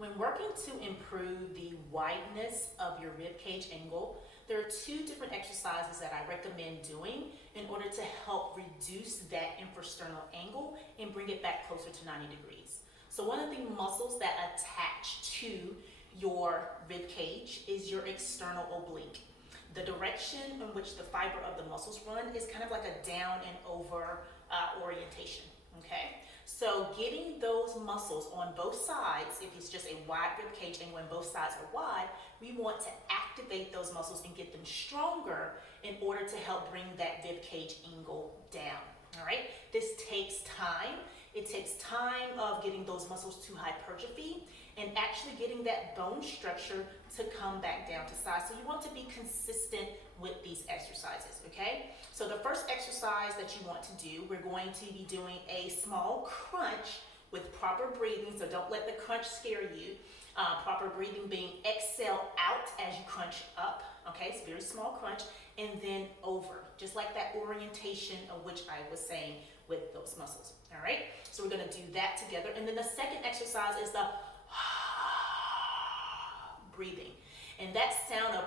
When working to improve the wideness of your rib cage angle, there are two different exercises that I recommend doing in order to help reduce that infrasternal angle and bring it back closer to 90 degrees. So one of the muscles that attach to your rib cage is your external oblique. The direction in which the fiber of the muscles run is kind of like a down and over orientation, okay? So getting those muscles on both sides, if it's just a wide rib cage and when both sides are wide, we want to activate those muscles and get them stronger in order to help bring that rib cage angle down, all right? This takes time. It takes time of getting those muscles to hypertrophy and actually getting that bone structure to come back down to size. So you want to be consistent with these exercises, okay? So the first exercise that you want to do, we're going to be doing a small crunch with proper breathing, so don't let the crunch scare you. Proper breathing being exhale out as you crunch up, okay? It's a very small crunch, and then over, just like that orientation of which I was saying with those muscles, all right? So we're gonna do that together. And then the second exercise is the breathing. And that sound of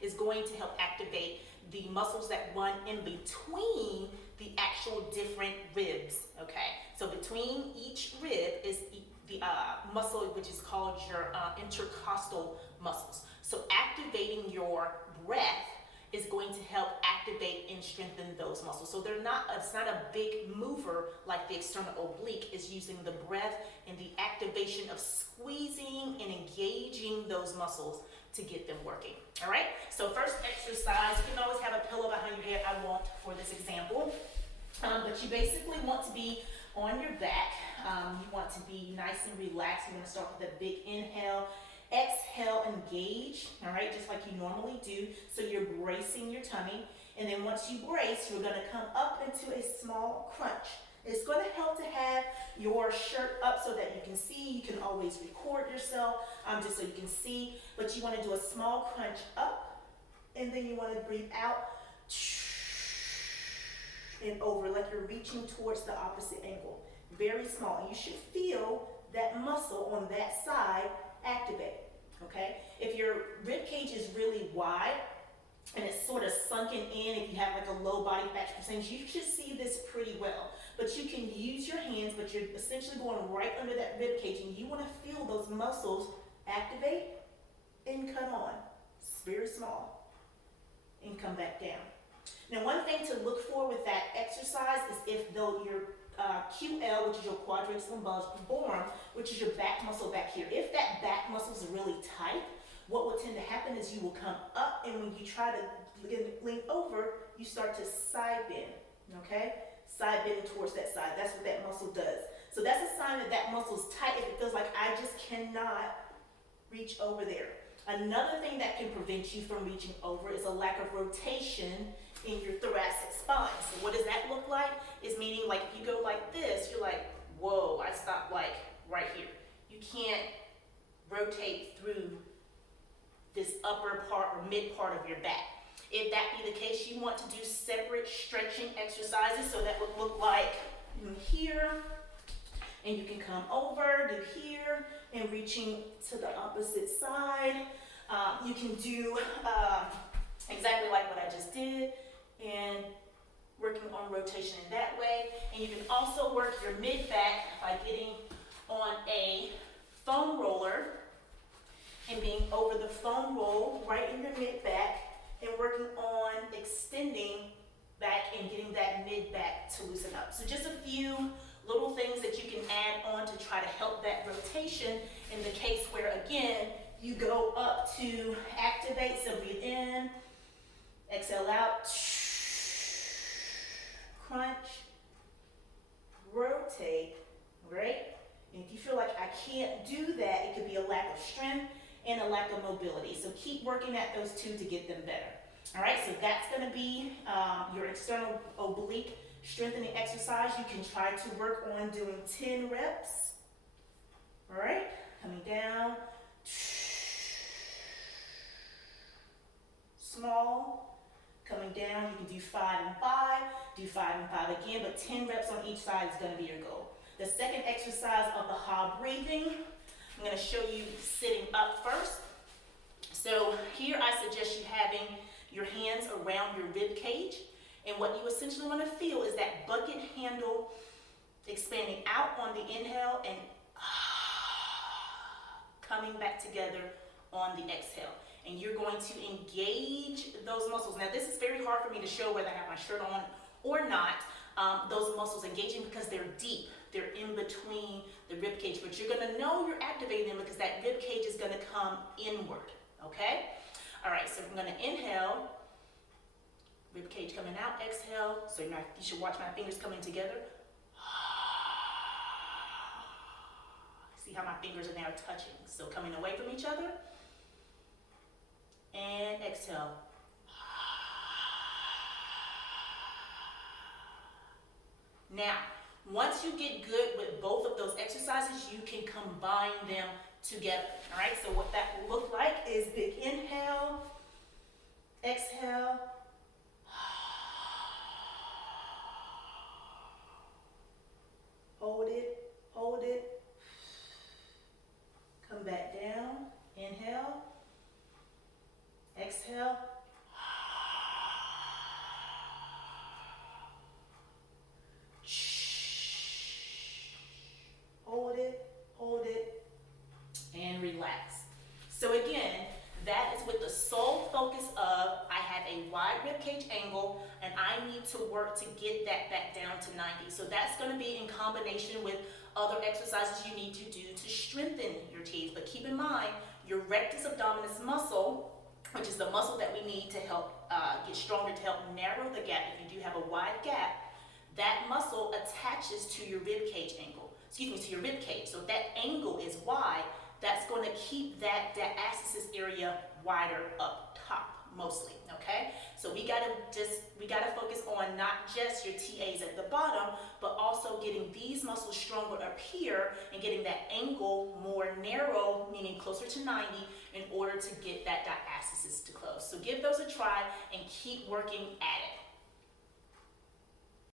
is going to help activate the muscles that run in between the actual different ribs, okay? So between each rib is the muscle which is called your intercostal muscles. So activating your breath is going to help activate and strengthen those muscles. So it's not a big mover like the external oblique. Is using the breath and the activation of squeezing and engaging those muscles to get them working, all right? So first exercise, you can always have a pillow behind your head, I won't for this example, but you basically want to be on your back. You want to be nice and relaxed. You're gonna start with a big inhale, exhale, engage, all right, just like you normally do. So you're bracing your tummy, and then once you brace, you're gonna come up into a small crunch. It's gonna help to have your shirt up so that you can see. You can always record yourself, just so you can see, but you wanna do a small crunch up, and then you wanna breathe out and over, like you're reaching towards the opposite angle. Very small, and you should feel that muscle on that side activate, okay? If your rib cage is really wide and it's sort of sunken in, if you have like a low body fat percentage, you should see this pretty well. But you can use your hands, but you're essentially going right under that rib cage, and you want to feel those muscles activate and cut on. It's very small, and come back down. Now, one thing to look for with that exercise is if though your QL, which is your quadratus lumborum, which is your back muscle back here. If that back muscle is really tight, what will tend to happen is you will come up, and when you try to lean over, you start to side bend, okay? Side bending towards that side. That's what that muscle does. So that's a sign that that muscle is tight if it feels like I just cannot reach over there. Another thing that can prevent you from reaching over is a lack of rotation in your thoracic spine. So what does that look like? Is meaning like if you go like this, you're like, whoa, I stopped like right here. You can't rotate through this upper part or mid part of your back. If that be the case, you want to do separate stretching exercises. So that would look like here, and you can come over, do here, and reaching to the opposite side. You can do exactly like what I just did, and working on rotation in that way. And you can also work your mid-back by getting on a foam roller and being over the foam roll right in your mid-back and working on extending back and getting that mid-back to loosen up. So just a few little things that you can add on to try to help that rotation in the case where, again, you go up to activate. So breathe in, exhale out, crunch, rotate, right? And if you feel like I can't do that, it could be a lack of strength and a lack of mobility. So keep working at those two to get them better. All right, so that's gonna be your external oblique strengthening exercise. You can try to work on doing 10 reps. All right, coming down, small, coming down. You can do 5 and 5, do 5 and 5 again, but 10 reps on each side is gonna be your goal. The second exercise of the Ha breathing, I'm going to show you sitting up first. So here I suggest you having your hands around your rib cage, and what you essentially want to feel is that bucket handle expanding out on the inhale and coming back together on the exhale. And you're going to engage those muscles. Now this is very hard for me to show whether I have my shirt on or not. Those muscles engaging because they're deep. They're in between the rib cage, but you're gonna know you're activating them because that rib cage is gonna come inward, okay? All right, so I'm gonna inhale, rib cage coming out, exhale. So you should watch my fingers coming together. See how my fingers are now touching. So coming away from each other. And exhale. Now, once you get good with both of those exercises, you can combine them together. All right, so what that will look like is big inhale, exhale, hold it, come back down, inhale, exhale, hold it, and relax. So again, that is with the sole focus of I have a wide rib cage angle and I need to work to get that back down to 90. So that's going to be in combination with other exercises you need to do to strengthen your T's. But keep in mind, your rectus abdominis muscle, which is the muscle that we need to help get stronger, to help narrow the gap if you do have a wide gap, that muscle attaches to your rib cage angle. To your rib cage. So if that angle is wide, that's going to keep that diastasis area wider up top mostly, okay? So we gotta focus on not just your TAs at the bottom, but also getting these muscles stronger up here and getting that angle more narrow, meaning closer to 90, in order to get that diastasis to close. So give those a try and keep working at it.